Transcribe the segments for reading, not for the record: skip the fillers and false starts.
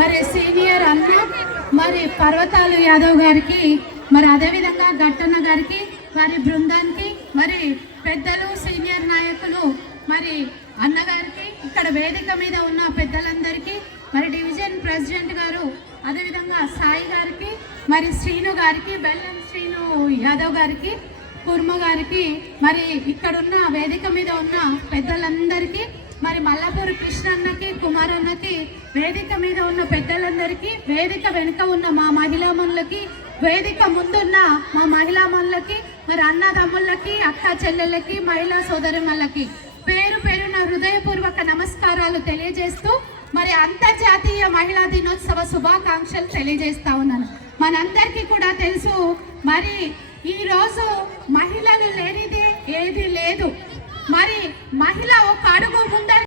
మరి సీనియర్ అన్న మరి పర్వతాలు యాదవ్ గారికి, మరి అదేవిధంగా గట్టన్న గారికి, వారి బృందానికి, మరి పెద్దలు సీనియర్ నాయకులు మరి అన్నగారికి, ఇక్కడ వేదిక మీద ఉన్న పెద్దలందరికీ, మరి డివిజన్ ప్రెసిడెంట్ గారు అదేవిధంగా సాయి గారికి, మరి శ్రీను గారికి, బెల్లం శ్రీను యాదవ్ గారికి, కుర్మ గారికి, మరి ఇక్కడున్న వేదిక మీద ఉన్న పెద్దలందరికీ, మరి మల్లాపూర్ కృష్ణన్నకి, కుమారన్నకి, వేదిక మీద ఉన్న పెద్దలందరికీ, వేదిక వెనుక ఉన్న మా మహిళామణులకి, వేదిక ముందున్న మా మహిళామణులకి, మరి అన్నదమ్ములకి, అక్క చెల్లెళ్ళకి, మహిళా సోదరులకి పేరు పేరున హృదయపూర్వక నమస్కారాలు తెలియజేస్తూ మరి అంతర్జాతీయ మహిళా దినోత్సవ శుభాకాంక్షలు తెలియజేస్తా ఉన్నాను. మనందరికీ కూడా తెలుసు, మరి ఈరోజు మహిళలు లేనిదే ఏది లేదు. మరి మహిళ ఒక అడుగు ముందర,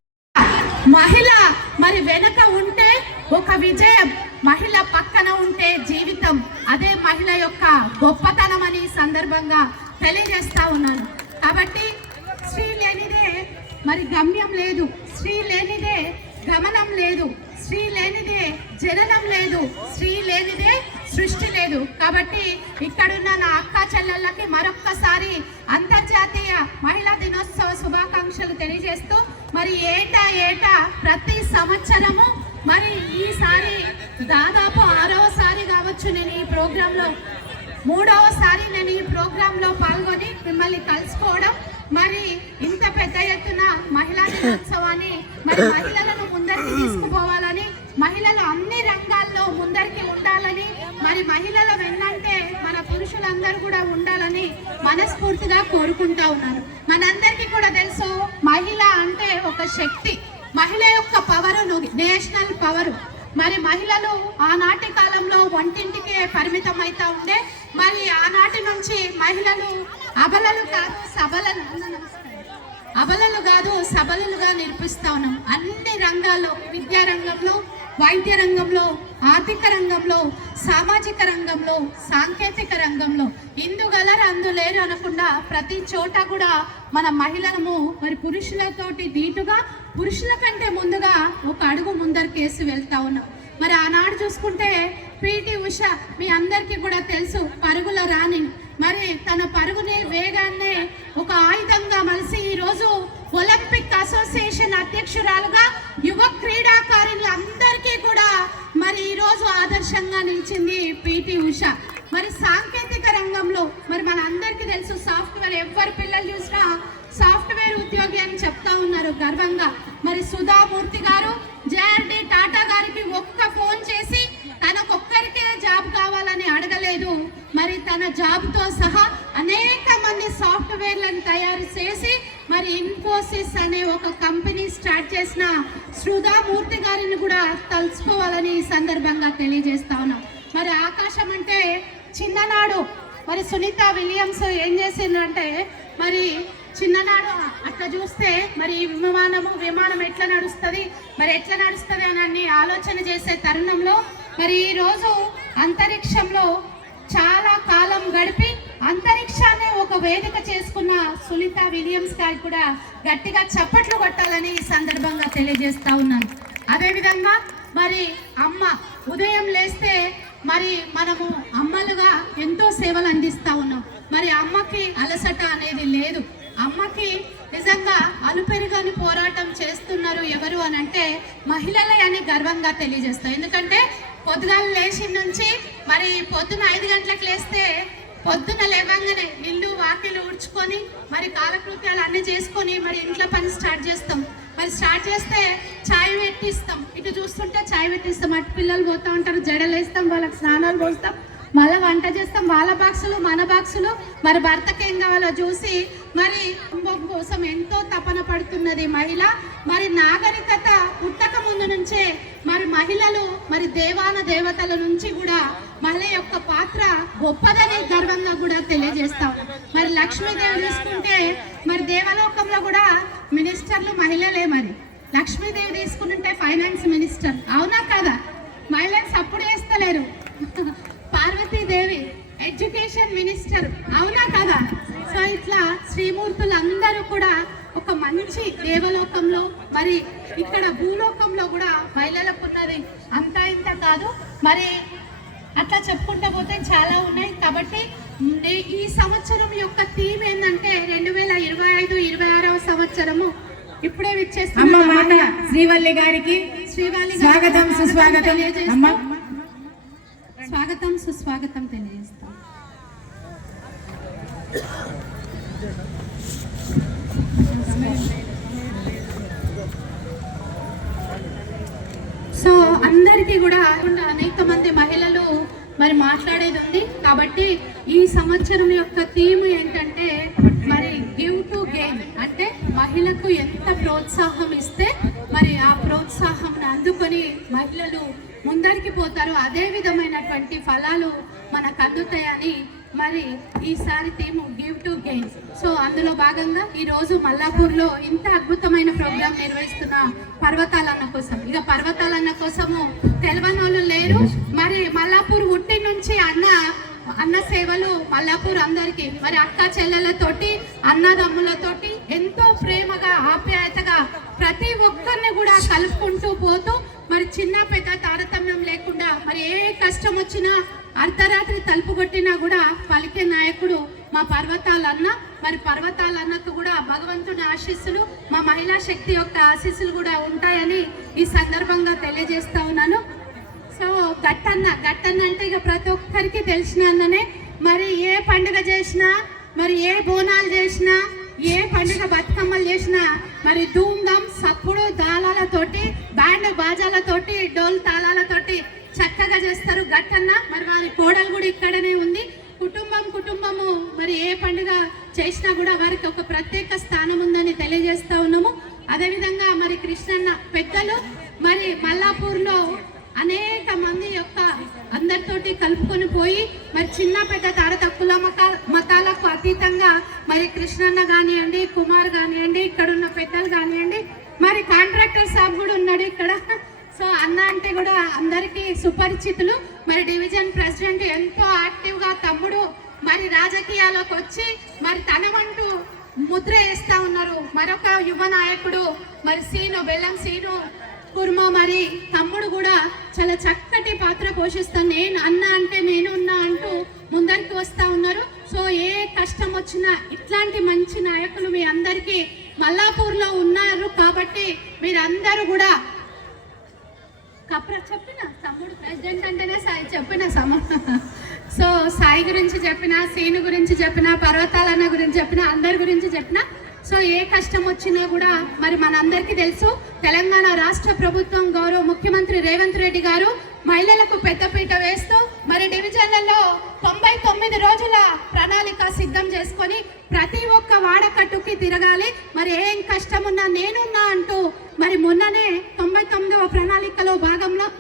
మహిళ మరి వెనక ఉంటే ఒక విజయం, మహిళ పక్కన ఉంటే జీవితం. అదే మహిళ యొక్క గొప్పతనం అని సందర్భంగా తెలియజేస్తా ఉన్నాను. కాబట్టి స్త్రీ లేనిదే మరి గమ్యం లేదు, స్త్రీ లేనిదే గమనం లేదు, స్త్రీ లేనిదే జననం లేదు, స్త్రీ లేనిదే సృష్టి లేదు. కాబట్టి ఇక్కడున్న నా అక్క చెల్లెళ్ళకి మరొక్కసారి అంతర్జాతీయ మహిళా దినోత్సవ శుభాకాంక్షలు తెలియజేస్తూ మరి ఏటా ప్రతి సంవత్సరము మరి ఈసారి దాదాపు 6వసారి కావచ్చు నేను ఈ ప్రోగ్రాంలో, 3వసారి నేను ఈ ప్రోగ్రాంలో పాల్గొని మిమ్మల్ని కలుసుకోవడం, మరి ఇంత పెద్ద ఎత్తున మహిళా దినోత్సవాన్ని మరి మహిళలను ముందరికి తీసుకుపోవాలని, మహిళలు అన్ని రంగాల్లో ముందరికి ఉండాలని, మరి మహిళల వెన్నంటే మన పురుషులందరూ కూడా ఉండాలని మనస్ఫూర్తిగా కోరుకుంటా ఉన్నారు. మనందరికీ కూడా తెలుసు, మహిళ అంటే ఒక శక్తి, మహిళ యొక్క పవరు నేషనల్ పవరు. మరి మహిళలు ఆనాటి కాలంలో వంటింటికే పరిమితం అవుతా ఉండే, మరి ఆనాటి నుంచి మహిళలు అబలలు కాదు సబలలుగా నిరూపిస్తా ఉన్నాం. అన్ని రంగాల్లో, విద్యా రంగంలో, వైద్య రంగంలో, ఆర్థిక రంగంలో, సామాజిక రంగంలో, సాంకేతిక రంగంలో ఇందుగలరు అందులేరు అనకుండా ప్రతి చోట కూడా మన మహిళలము మరి పురుషులతోటి దీటుగా, పురుషుల కంటే ముందుగా ఒక అడుగు ముందరికేసి వెళ్తా ఉన్నాం. మరి ఆనాడు చూసుకుంటే పిటి ఉష మీ అందరికీ కూడా తెలుసు, పరుగుల రాణి. మరి తన పరుగునే వేగాన్నే ఒక ఆయుధంగా మలిసి ఈరోజు ఒలింపిక్ అసోసియేషన్ అధ్యక్షురాలుగా యువ క్రీడాకారులందరికీ కూడా మరి ఈరోజు ఆదర్శంగా నిలిచింది పిటి ఉష. మరి సాంకేతిక రంగంలో మరి మన అందరికీ తెలుసు, సాఫ్ట్వేర్, ఎవరు పిల్లలు చూసినా సాఫ్ట్వేర్ ఉద్యోగి అని చెప్తా ఉన్నారు గర్వంగా. మరి సుధామూర్తి గారు జేఆర్డి టాటా గారికి ఒక్క ఫోన్ చేసి తనకొక్కరికే జాబ్ కావాలని అడగలేదు. మరి తన జాబ్తో సహా అనేక మంది సాఫ్ట్వేర్లను తయారు చేసి మరి ఇన్ఫోసిస్ అనే ఒక కంపెనీ స్టార్ట్ చేసిన సుధామూర్తి గారిని కూడా తలుచుకోవాలని ఈ సందర్భంగా తెలియజేస్తా ఉన్నాం. మరి ఆకాశం అంటే చిన్ననాడు మరి సునీత విలియమ్స్ ఏం చేసిందంటే, మరి చిన్ననాడు అట్లా చూస్తే మరి విమానం ఎట్లా నడుస్తుంది, మరి ఎట్లా నడుస్తుంది అని ఆలోచన చేసే తరుణంలో మరి ఈరోజు అంతరిక్షంలో చాలా కాలం గడిపి అంతరిక్షాన్ని ఒక వేదిక చేసుకున్న సునీత విలియమ్స్ గారి కూడా గట్టిగా చప్పట్లు కొట్టాలని ఈ సందర్భంగా తెలియజేస్తా ఉన్నాను. అదేవిధంగా మరి అమ్మ ఉదయం లేస్తే మరి మనము అమ్మలుగా ఎంతో సేవలు అందిస్తూ ఉన్నాం. మరి అమ్మకి అలసట అనేది లేదు. అమ్మకి నిజంగా అలుపెరుగని పోరాటం చేస్తున్నారు ఎవరు అని అంటే మహిళలే అని గర్వంగా తెలియజేస్తాం. ఎందుకంటే పొద్దుగాల లేచిన నుంచి మరి పొద్దున 5 గంటలకు లేస్తే పొద్దున లేవంగానే ఇల్లు వాకిలు ఊడ్చుకొని మరి కాలకృత్యాలు అన్నీ చేసుకొని మరి ఇంట్లో పని స్టార్ట్ చేస్తాం. మరి స్టార్ట్ చేస్తే చాయ్ పెట్టిస్తాం, ఇటు చూస్తుంటే చాయ్ పెట్టిస్తాం, అటు పిల్లలు పోతూ ఉంటారు, జడలు వేస్తాం, వాళ్ళకి స్నానాలు పోస్తాం, మళ్ళీ వంట చేస్తాం, వాళ్ళ బాక్సులు మన బాక్సులు, మరి భర్తకి ఏం కావాలో చూసి మరి కుటుంబం కోసం ఎంతో తపన పడుతున్నది మహిళ. మరి నాగరికత పుట్టక ముందు నుంచే మరి మహిళలు మరి దేవతల నుంచి కూడా మహిళ యొక్క పాత్ర గొప్పదని గర్వంగా కూడా తెలియజేస్తాం. మరి లక్ష్మీదేవి తీసుకుంటే మరి దేవలోకంలో కూడా మినిస్టర్లు మహిళలే. మరి లక్ష్మీదేవి తీసుకుంటే ఫైనాన్స్ మినిస్టర్, అవునా కదా? మహిళలు సపోర్ట్ చేస్తలేరు. పార్వతీదేవి ఎడ్యుకేషన్ మినిస్టర్, అవునా కదా? సో ఇట్లా శ్రీమూర్తులు అందరూ కూడా ఒక మంచి దేవలోకంలో మరి ఇక్కడ భూలోకంలో కూడా మహిళలకు ఉన్నది అంతా ఇంత కాదు. మరి అట్లా చెప్పుకుంటూ పోతే చాలా ఉన్నాయి. కాబట్టి ఈ సంవత్సరం యొక్క థీమ్ ఏంటంటే 2025-26వ సంవత్సరము ఇప్పుడే విచ్చేస్తున్న శ్రీవల్లి గారికి స్వాగతం సుస్వాగతం. స్వాగతం సుస్వాగతం తెలియజేస్తాం. సో అందరికీ కూడా అనేక మంది మహిళలు మరి మాట్లాడేది ఉంది. కాబట్టి ఈ సంవత్సరం యొక్క థీమ్ ఏంటంటే మరి గివ్ టు గెయిన్, అంటే మహిళకు ఎంత ప్రోత్సాహం ఇస్తే మరి ఆ ప్రోత్సాహం అందుకొని మహిళలు ముందరికి పోతారు, అదే విధమైనటువంటి ఫలాలు మనకు అందుతాయని మరి ఈసారి theme give to gain. So అందులో భాగంగా ఈరోజు మల్లాపూర్లో ఇంత అద్భుతమైన ప్రోగ్రాం నిర్వహిస్తున్న పర్వతాలన్న కోసం. ఇక పర్వతాలన్న కోసము తెలవని వాళ్ళు లేరు. మరి మల్లాపూర్ ఉట్టి నుంచి అన్న సేవలు మల్లాపూర్ అందరికీ మరి అక్క చెల్లెలతోటి అన్నదమ్ములతోటి ఎంతో ప్రేమగా ఆప్యాయతగా ప్రతి ఒక్కరిని కూడా కలుపుకుంటూ పోతూ మరి చిన్న పెద్ద తారతమ్యం లేకుండా మరి ఏ కష్టం వచ్చినా అర్ధరాత్రి తలుపు కొట్టినా కూడా పలికే నాయకుడు మా పర్వతాలన్న. మరి పర్వతాలన్నకు కూడా భగవంతుని ఆశీస్సులు, మా మహిళా శక్తి యొక్క ఆశీస్సులు కూడా ఉంటాయని ఈ సందర్భంగా తెలియజేస్తా ఉన్నాను. సో గట్టన్న అంటే ఇక ప్రతి ఒక్కరికి తెలిసిన అన్ననే. మరి ఏ పండుగ చేసినా, మరి ఏ బోనాలు చేసినా, ఏ పండుగ బతుకమ్మలు చేసినా మరి ధూమ్ధాం సప్పుడు దాళాలతోటి బ్యాండ్ బాజాలతోటి డోల్ తాళాలతోటి చక్కగా చేస్తారు గట్టన్న. మరి వారి కోడలు కూడా ఇక్కడనే ఉంది. కుటుంబము మరి ఏ పండుగ చేసినా కూడా వారికి ఒక ప్రత్యేక స్థానం ఉందని తెలియజేస్తా ఉన్నాము. అదేవిధంగా మరి కృష్ణన్న పెద్దలు మరి మల్లాపూర్లో అనేక మంది యొక్క అందరితోటి కలుపుకొని పోయి మరి చిన్న పెద్ద తారతక్కుల మతాలకు అతీతంగా మరి కృష్ణన్న కానివ్వండి, కుమార్ కానివ్వండి, ఇక్కడున్న పెద్దలు కానివ్వండి, మరి కాంట్రాక్టర్ సాబ్ కూడా ఉన్నాడు ఇక్కడ. సో అన్న అంటే కూడా అందరికీ సుపరిచితులు. మరి డివిజన్ ప్రెసిడెంట్ ఎంతో యాక్టివ్గా తమ్ముడు మరి రాజకీయాల్లోకి వచ్చి మరి తనవంటూ ముద్ర వేస్తా ఉన్నారు. మరొక యువ నాయకుడు మరి బెల్లం సీను కుర్మ మరి తమ్ముడు కూడా చాలా చక్కటి పాత్ర పోషిస్తాను. నేను అన్న అంటే నేను ఉన్నా అంటూ ముందరికి వస్తా ఉన్నారు. సో ఏ కష్టం వచ్చినా ఇట్లాంటి మంచి నాయకులు మీ అందరికీ మల్లాపూర్లో ఉన్నారు. కాబట్టి మీరందరూ కూడా చెప్పిన తమ్ముడు ప్రెసిడెంట్ అంటేనే సాయి చెప్పిన సో సాయి గురించి చెప్పిన, సీను గురించి చెప్పిన, పర్వతాలన్న గురించి చెప్పిన, అందరి గురించి చెప్పిన. సో ఏ కష్టం వచ్చినా కూడా మరి మనందరికీ తెలుసు, తెలంగాణ రాష్ట్ర ప్రభుత్వం గౌరవ ముఖ్యమంత్రి రేవంత్ రెడ్డి గారు మహిళలకు పెద్దపీట వేస్తూ మరి డివిజన్లలో 99 రోజుల ప్రణాళిక సిద్ధం చేసుకొని ప్రతి ఒక్క వాడకట్టుకి తిరగాలి. మరి ఏం కష్టం ఉన్నా నేనున్నా అంటూ మరి మొన్ననే 99వ ప్రణాళికలో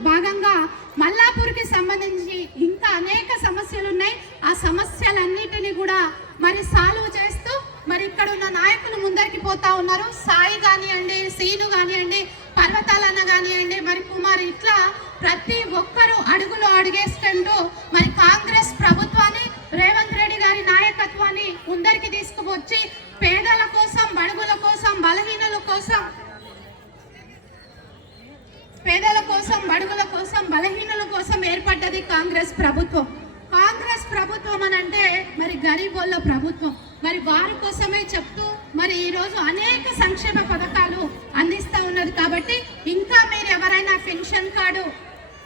భాగంగా మల్లాపూర్కి సంబంధించి ఇంకా అనేక సమస్యలు ఉన్నాయి. ఆ సమస్యలన్నిటినీ కూడా మరి సాల్వ్ చేస్తూ మరి ఇక్కడ ఉన్న నాయకులు ముందరికి పోతా ఉన్నారు. సాయి కానివ్వండి, సీను కానివ్వండి, పర్వతాలన్న కానివ్వండి, మరి కుమార్, ఇట్లా ప్రతి ఒక్కరూ అడుగులు అడిగేసుకుంటూ మరి కాంగ్రెస్ ప్రభుత్వాన్ని, రేవంత్ రెడ్డి గారి నాయకత్వాన్ని ముందరికి తీసుకువచ్చి పేదల కోసం, బడుగుల కోసం, బలహీనుల కోసం, బలహీనుల కోసం ఏర్పడ్డది కాంగ్రెస్ ప్రభుత్వం. కాంగ్రెస్ ప్రభుత్వం అని అంటే మరి గరీబోళ్ళ ప్రభుత్వం. మరి వారి కోసమే చెప్తూ మరి ఈరోజు అనేక సంక్షేమ పథకాలు అందిస్తూ ఉన్నది. కాబట్టి ఇంకా మీరు ఎవరైనా పెన్షన్ కార్డు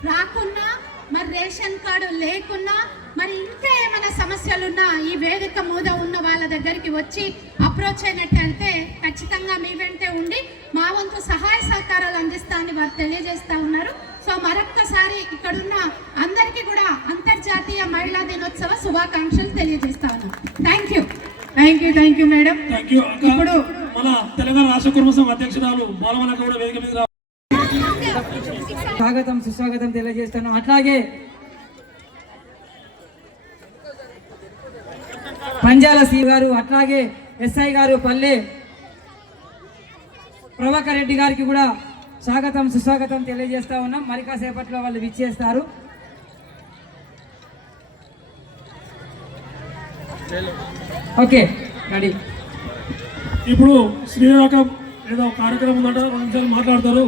రాకున్నా, మరి రేషన్ కార్డు లేకున్నా, మరి ఇంకా ఏమైనా సమస్యలున్నా ఈ వేదిక మీద ఉన్న వాళ్ళ దగ్గరికి వచ్చి అప్రోచ్ అయినట్టయితే ఖచ్చితంగా మీ వెంటే ఉండి మా వంతు సహాయ సహకారాలు అందిస్తామని వారు తెలియజేస్తా ఉన్నారు. సో మరొక్కసారి ఇక్కడున్న అందరికీ కూడా అంతర్జాతీయ మహిళా దినోత్సవ శుభాకాంక్షలు తెలియజేస్తా ఉన్నాను. Thank you madam. ఇప్పుడు మన తెలంగాణ రాష్ట్ర కుటుంబ అధ్యక్షురాలు బాలమన గౌడ వేదిక మీద స్వాగతం సుస్వాగతం తెలియజేస్తాను. అట్లాగే పంజాల సి గారు, అట్లాగే ఎస్ఐ గారు పల్లె ప్రభాకర్ రెడ్డి గారికి కూడా స్వాగతం సుస్వాగతం తెలియజేస్తా ఉన్నాం. మరి కాసేపట్లో వాళ్ళు విచ్చేస్తారు. Okay ready. ఇప్పుడు శ్రీరకం ఏదో కార్యక్రమం ఉందంట 2 నిమిషాలు మాట్లాడతారు.